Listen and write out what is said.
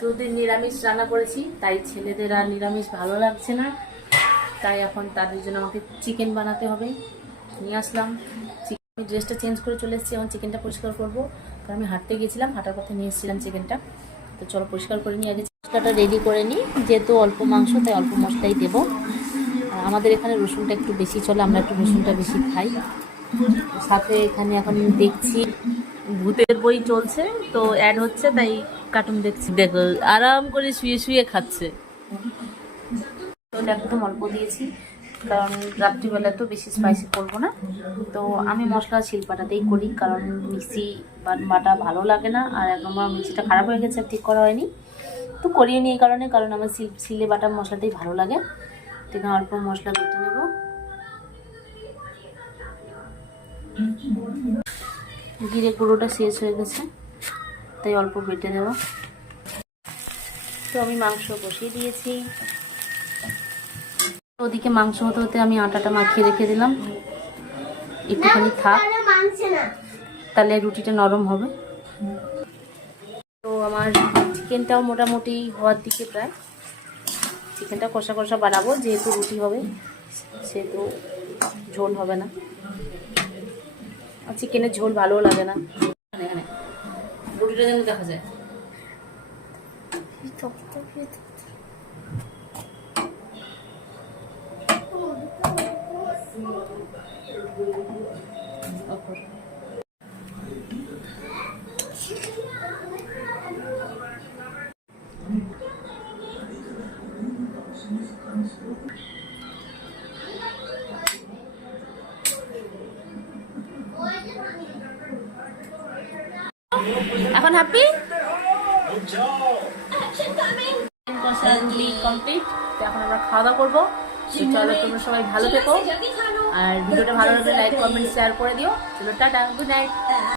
দুদিন নিরামিষ রান্না করেছি, তাই ছেলেদের আর নিরামিষ ভালো লাগছে না, তাই এখন তাদের জন্য আমাকে চিকেন বানাতে হবে। নিয়ে আসলাম চিকেন। আমি ড্রেসটা চেঞ্জ করে চলে এসেছি, এখন চিকেনটা পরিষ্কার করবো। কারণ আমি হাঁটতে গিয়েছিলাম, হাঁটার পথে নিয়ে এসেছিলাম চিকেনটা। তো চলো পরিষ্কার করে নিই। আগে মশলাটা রেডি করে নিই, যেহেতু অল্প মাংস তাই অল্প মশলাই দেবো। আর আমাদের এখানে রসুনটা একটু বেশি চলে, আমরা একটু রসুনটা বেশি খাই। সাথে এখানে এখন দেখছি ভূতের বই চলছে, তো অ্যাড হচ্ছে, তাই কার্টুন দেখছি। দেখো আরাম করে শুয়ে শুয়ে খাচ্ছে। তো একদম অল্প দিয়েছি, কারণ রাত্রিবেলা তো বেশি স্পাইসি করবো না। তো আমি মশলা শিলপাটাতেই করি, কারণ মিক্সি বাটা ভালো লাগে না। আর এক নম্বর মিক্সিটা খারাপ হয়ে গেছে, ঠিক করা হয়নি, তো করিয়ে নি এই কারণে, কারণ আমার শিলে বাটা মশলাটাই ভালো লাগে। তো এখানে অল্প মশলা বেটে নেব। জিরে গুঁড়োটা শেষ হয়ে গেছে, তাই অল্প বেটে নেব। তো আমি মাংস বসিয়ে দিয়েছি। ওদিকে মাংস হতে হতে আমি আটাটা মাখিয়ে রেখে দিলাম, একটুখানি থাক, তাহলে রুটিটা নরম হবে। তো আমার চিকেনটাও মোটামুটি হওয়ার দিকে প্রায়। চিকেনটা কষা কষা বানাবো, যেহেতু রুটি হবে সেহেতু ঝোল হবে না, আর চিকেনের ঝোল ভালোও লাগে না। এখানে রুটিটা যেন দেখা যায়। এখন হ্যাপি কমপ্লিট। এখন আমরা খাওয়া দাওয়া করবো। চলো তোমরা সবাই ভালো থেকো, আর ভিডিওটা ভালো লাগলে লাইক কমেন্ট শেয়ার করে দিও। চলো টাটা, গুড নাইট।